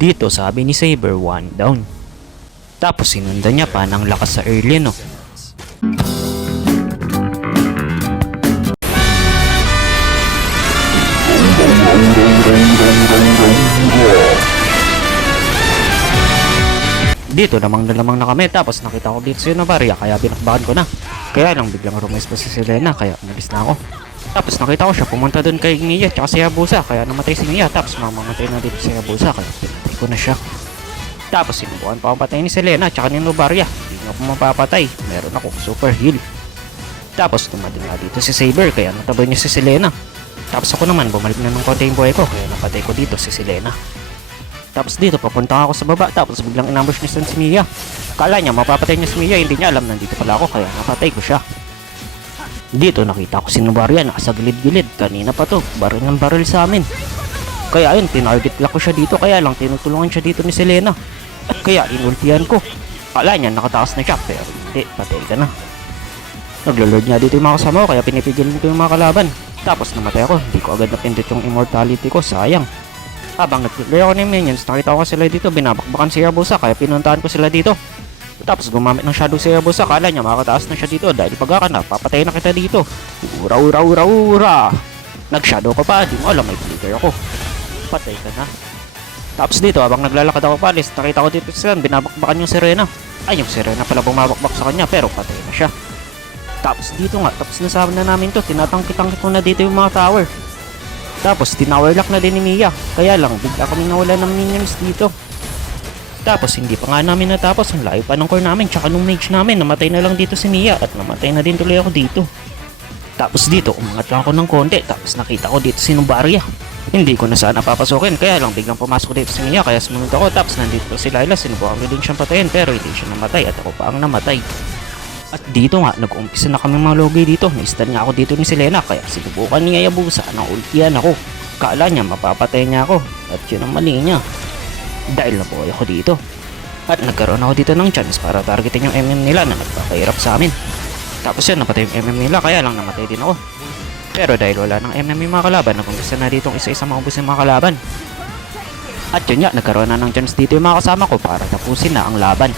Dito sabi ni Saber, one down. Tapos sinundan niya pa ng lakas sa early, no? Dito namang na kami, tapos nakita ko dito si Novaria, kaya binakbakan ko na. Kaya lang biglang rumis pa si Selena, kaya umalis na ako. Tapos nakita ko siya pumunta doon kay Nia tsaka si Hayabusa, kaya namatay si Nia. Tapos mamamatay na dito si Hayabusa, kaya pinatay ko na siya. Tapos sinubukan pa akong patay ni Selena tsaka ni Novaria. Hindi nga ako mapapatay, meron akong super heal. Tapos dumating nga dito si Saber, kaya natabay niya si Selena. Tapos ako naman bumalik na ng konti yung buhay ko, kaya napatay ko dito si Selena. Tapos dito papunta ako sa baba, tapos biglang inambush ni si Mia. Kala niya mapapatay niya si Mia, hindi niya alam nandito pala ako, kaya napatay ko siya. Dito nakita ko si Novaria nasa gilid-gilid, kanina pa to, baril ng baril sa amin. Kaya ayun, tinarget lock ko siya dito, kaya lang tinutulungan siya dito ni Selena. Kaya inultihan ko. Kala niya nakataas na siya, pero hindi, patay ka na. Naglo-lord nga dito yung mga kasama ko, kaya pinipigilan ko yung mga kalaban. Tapos namatay ako, hindi ko agad napindot yung immortality ko, sayang. Habang nag-play ako ng minions, nakita ko sila dito, binabakbakan si Hayabusa, kaya pinuntahan ko sila dito. Tapos gumamit ng shadow si Hayabusa, kala niya makataas na siya dito, dahil pagka na, papatay na kita dito. Ura ura ura ura. Nag-shadow ko pa, di mo alam may flicker ako. Patay ka na. Tapos dito, habang naglalakad ako palis, nakita ko dito sila, binabakbakan yung Serena. Ay, yung Serena pala bumabakbak sa kanya, pero patay na siya. Tapos dito nga, tapos nasabi na namin to, tinatangkit-tangkit ko na dito yung mga tower. Tapos tinower lock na din ni Mia, kaya lang bigla kaming nawala ng minions dito. Tapos hindi pa nga namin natapos, ang layo pa ng core namin tsaka nung mage namin, namatay na lang dito si Mia at namatay na din tuloy ako dito. Tapos dito umangat lang ako ng konti, tapos nakita ko dito si Novaria. Hindi ko na sana papasukin, kaya lang biglang pumasok dito si Mia, kaya sumunod ako. Tapos nandito si Layla, sinubukan ko din siyang patayin, pero hindi siya namatay at ako pa ang namatay. At dito nga, nag-umpisa na kami mga logi dito. Na-stun nga ako dito ni Selena, kaya sinubukan niya Hayabusa ng ultian ako. Kala niya mapapatay niya ako, at yun ang mali niya. Dahil nabuhay ako dito. At nagkaroon ako dito ng chance para targetin yung MM nila na nagpapahirap sa amin. Tapos yun, napatay yung MM nila, kaya lang namatay din ako. Pero dahil wala ng MM yung mga kalaban, nag-umpisa na dito isa-isa maubos yung mga kalaban. At yun nga, nagkaroon na ng chance dito yung mga kasama ko para tapusin na ang laban.